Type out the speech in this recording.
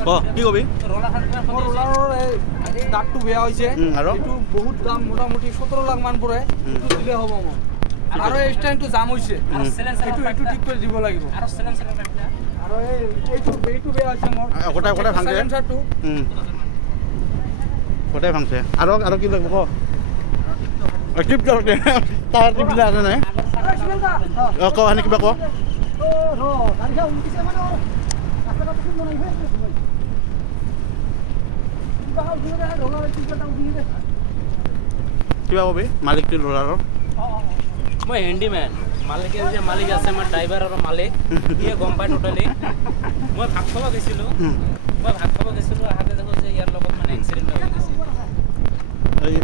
কি কবি মোৰ ৰোলাৰৰ এই দাগটো বেয়া হৈছে আৰু এইটো বহুত দাম মোটামুটি 17 লাখ মান পৰে এইটো দিলে হ'ব মোক আৰু এই ষ্টেণ্ডটো জাম হৈছে এইটো ঠিক কৰি দিব লাগিব আৰু এইটো বেয়া হৈছে মোৰ গোটাই ভাঙছে চাইলেঞ্চাৰটো গোটাই ভাঙছে আৰু কি লাগিব ক টিপ তাৰ টিপবিলাক আছে নাই ক এনে কিবা ক কিবা কবি মালিকটো ল'ৰাৰ মই হেণ্ডিমেন মালিকে যে মালিক আছে আমাৰ ড্ৰাইভাৰ আৰু মালিক সিয়ে গম পায় টোটেলি মই ভাত খাব গৈছিলোঁ আহাতে দেখোঁ যে ইয়াৰ লগত মানে এক্সিডেণ্ট হৈ গৈছে এই